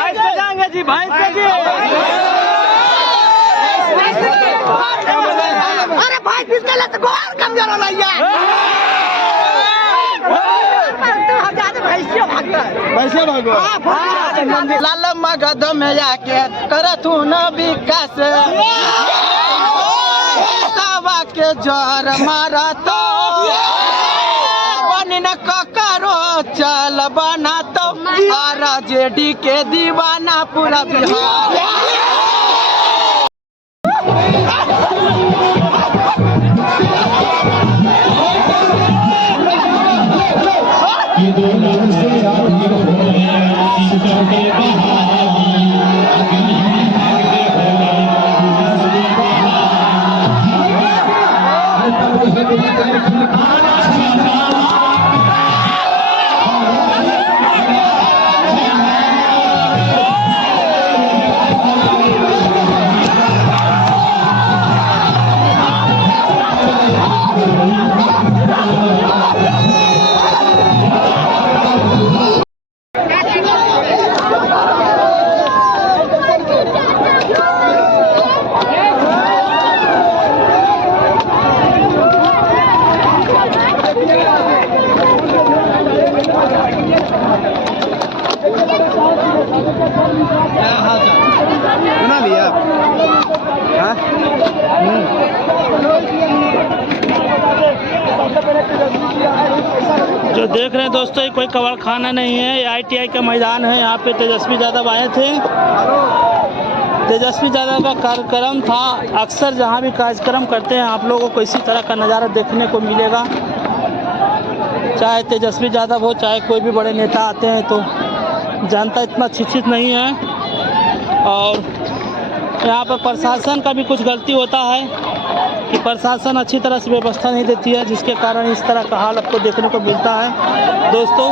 भाई से जाएंगे जी, भाई से जी। अरे भाई किसके लिए गोल कमजोर हो रही है। वैसे भागो लाल मगध में जाके करथू न विकास के जोर मारा तो बन न करो चल बना तो RJD के दीवाना पूरा बिहार। बना लिया हाँ? जो देख रहे हैं दोस्तों, ये कोई कबाड़ खाना नहीं है, ये ITI का मैदान है। यहाँ पे तेजस्वी यादव आए थे। तेजस्वी यादव का कार्यक्रम था। अक्सर जहाँ भी कार्यक्रम करते हैं आप लोगों को इसी तरह का नज़ारा देखने को मिलेगा। चाहे तेजस्वी यादव हो, चाहे कोई भी बड़े नेता आते हैं, तो जनता इतना शिक्षित नहीं है। और यहाँ पर प्रशासन का भी कुछ गलती होता है कि प्रशासन अच्छी तरह से व्यवस्था नहीं देती है, जिसके कारण इस तरह का हाल आपको देखने को मिलता है। दोस्तों,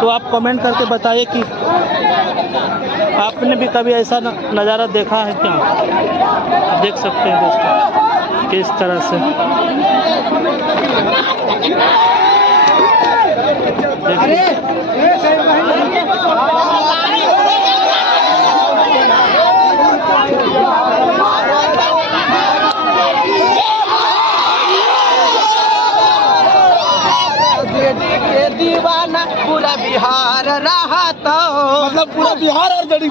तो आप कमेंट करके बताइए कि आपने भी कभी ऐसा नज़ारा देखा है क्या। देख सकते हैं दोस्तों किस तरह से दीवाना पूरा बिहार रहा तो मतलब पूरा बिहार और जड़ी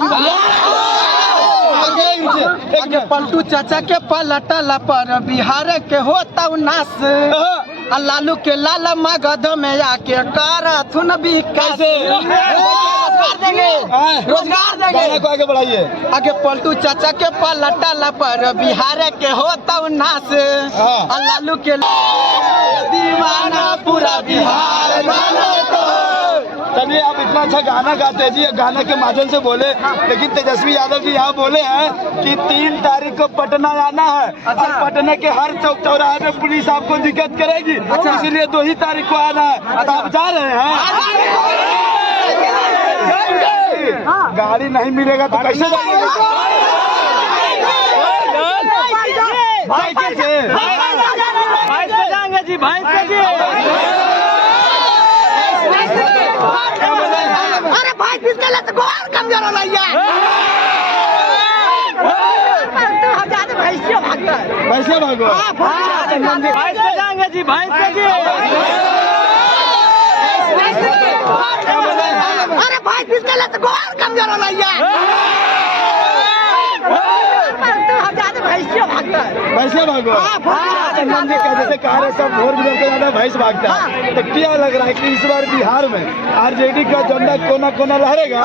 आगे पलटू चाचा के पलटल पर बिहार के होता नाश। लालू के लाल मगध में आके करथुन विकास। रोजगार देंगे को आगे बढ़ाइए। आगे पलटू चाचा के पलटल पर बिहार के होता नाश। लालू के दीवाना पूरा बिहार। चलिए, आप इतना अच्छा गाना गाते हैं जी, गाने के माध्यम से बोले, लेकिन तेजस्वी यादव जी यहाँ बोले हैं कि 3 तारीख को पटना आना है। और पटना के हर चौक चौराहे में पुलिस आपको दिक्कत करेगी, इसीलिए 2 ही तारीख को आना है। तो आप जा रहे हैं। गाड़ी नहीं मिलेगा तो कैसे जाएंगे? साइकिल से जाएंगे जी, भाई से जी। अरे भाई किसके लिए गोल कमजोर हो रही है। वैसे भागो भाई से जाएंगे जी, भाई से जी। अरे भाई किसके लिए गोल कमजोर हो रही है। वैसे भागो जैसे कहा रहे सब 4 व्हीलर से ज्यादा भैंस भागता है। तो क्या लग रहा है कि इस बार बिहार में RJD का झंडा कोना कोना लहरेगा?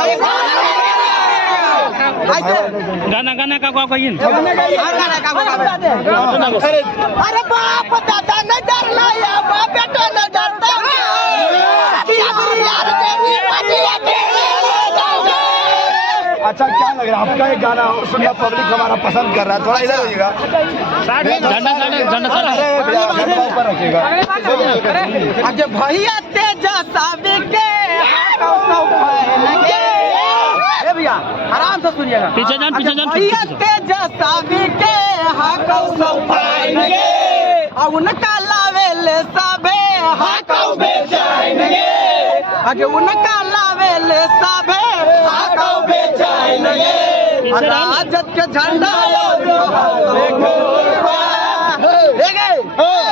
गाना गाना का कहिए। अरे बाप दादा न डरना या बाप बेटा न डरता। अच्छा, क्या लग रहा है आपका एक गाना सुनना पब्लिक हमारा पसंद कर रहा है? थोड़ा इधर होइएगा, ऊपर रखिएगा। आगे भैया तेजस्वी के भैया आराम से सुनिएगा। पीछे जान भैया तेजस्वी के और उनका लावेले सबे हाकौ बेचाएंगे। आगे उनका लावेले सबे हाकौ बेचाएंगे। राजद के झंडा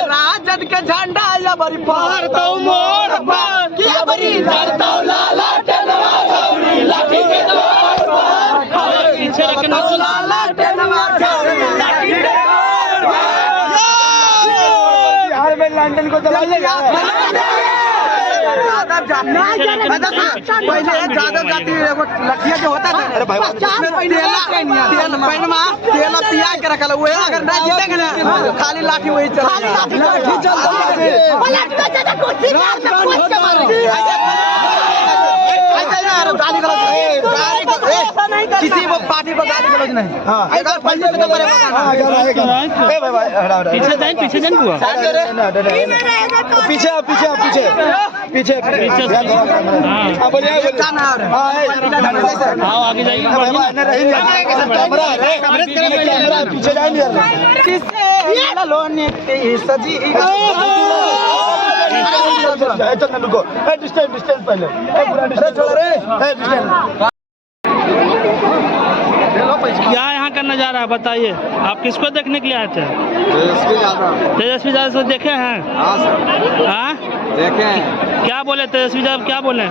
राजद के झंडा या बड़ी पहाड़ तो मोड़ पर किया बड़ी झंडा लाला टेनवा छौरी लाठी के द्वार पर पीछे रखना लाला टेनवा छौरी लाठी के द्वार पर बिहार में लंदन को दबाइएगा। पहले जादव जाति लठिया जो होता था तेला पिया के रखल हुए अगर नहीं जीतेंगे ना खाली लाठी वही किसी वो पार्टी को गाली गलौज नहीं। पीछे जाए बुआ पीछे पीछे पीछे पीछे आओ आगे जाइए पीछे जाएंगे डिस्टेंस डिस्टेंस पहले क्या यहाँ का नज़ारा है बताइए। आप किसको देखने के लिए आए थे? तेजस्वी यादव से देखे हैं? हाँ सर हाँ देखे हैं। क्या बोले तेजस्वी यादव, क्या बोले?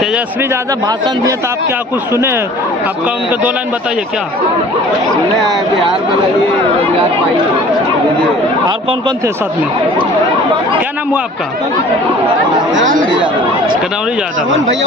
तेजस्वी यादव भाषण दिए तो आप क्या कुछ सुने? आपका उनके 2 लाइन बताइए क्या सुने हैं बिहार में लगी रोजगार पाई। और कौन कौन थे साथ में? क्या नाम हुआ आपका? कनौरी यादव। भैया